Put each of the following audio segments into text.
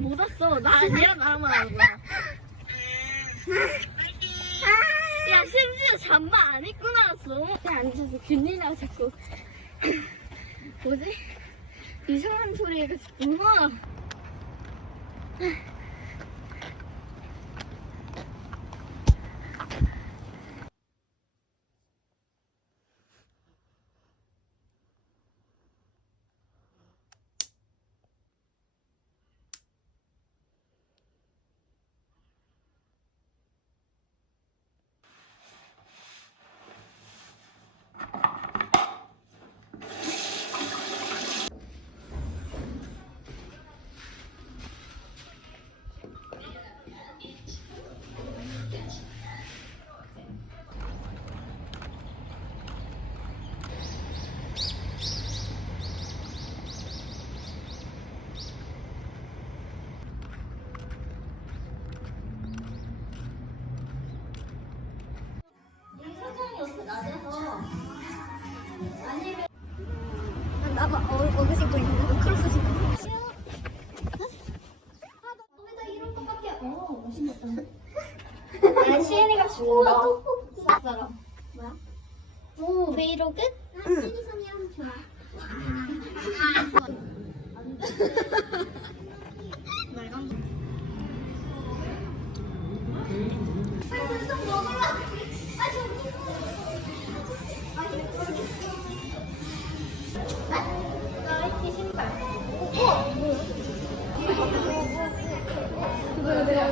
못 왔어. 나 나만 안 와. 야, 심지어 잠바 안 입고 나왔어. 그냥 앉아서 균이랑 자꾸. 뭐지? 이상한 소리 해가지고. 나 어, 어디 신고 있는 거? 크로스 신고. 아, 시은이가 거. 사람. 뭐야? 오, 브이로그? 응. 나이키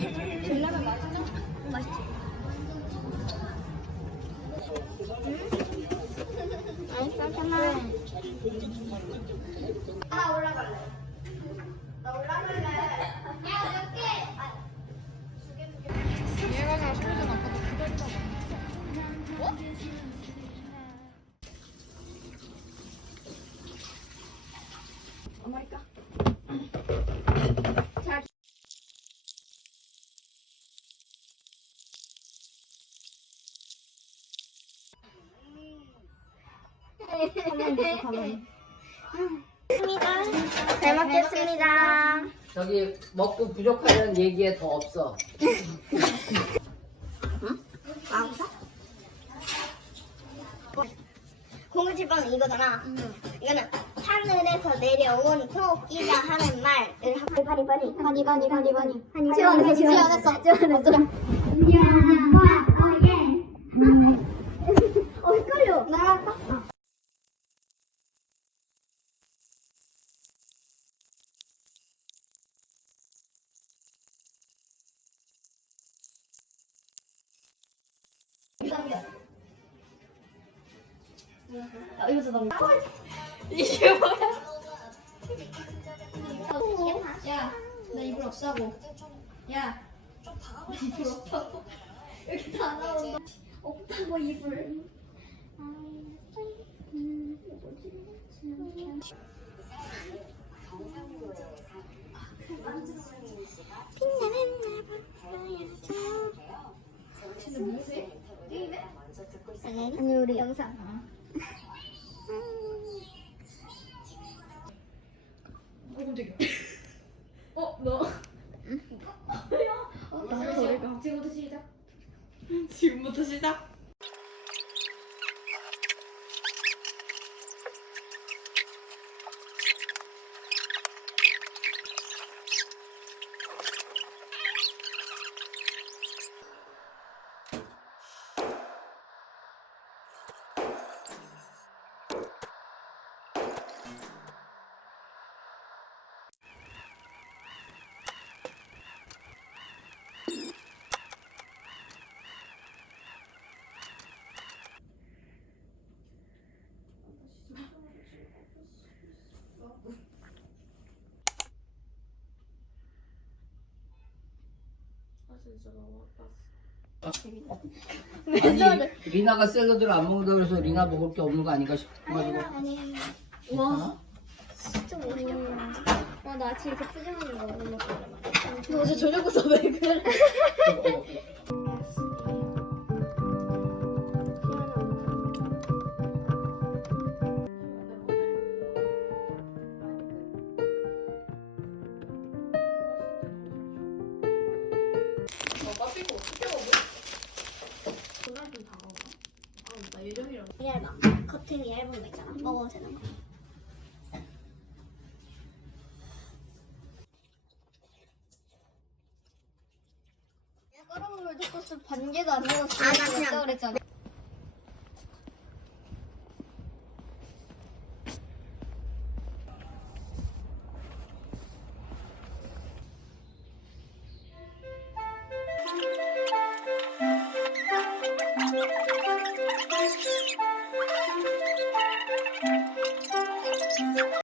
졸라면 맛있어? 맛있지 맛있어 정말. 나 올라갈래. 나 올라갈래 가만히 잘 먹겠습니다. 저기 먹고 부족하다는 얘기에 더 없어. 마우사? 공주집은 이거잖아. 이거는 하늘에서 내려온 토끼가 하는 말을 하고 바니 바니 바니 바니 바니 바니 지원했어 지원했어 지원했어 어 헷갈려 나갈까? 아, 이거 너무 이게 뭐야? 야, 나 이불 없다고. 야, 나 이불 없다고. 여기 다 나온다. 없다고 이불. 아니 우리 영상. 어 깜짝이야 어? 너? 어, 나 저리가. 지금부터 시작 지금부터 시작 진짜 너무 아니 리나가 샐러드를 안 먹는다 그래서 리나 먹을 게 없는 거 아닌가 싶어가지고. 아니. 와. 진짜 맛있겠다. 와 나 아침에 이렇게 푸짐하게 거너 어제 저녁부터 왜 그래? 얇은 거 있잖아 먹어도 되는 거 꼬르륵 토커스 반 개도 안 먹었어. 아, 나 그냥 그랬잖아.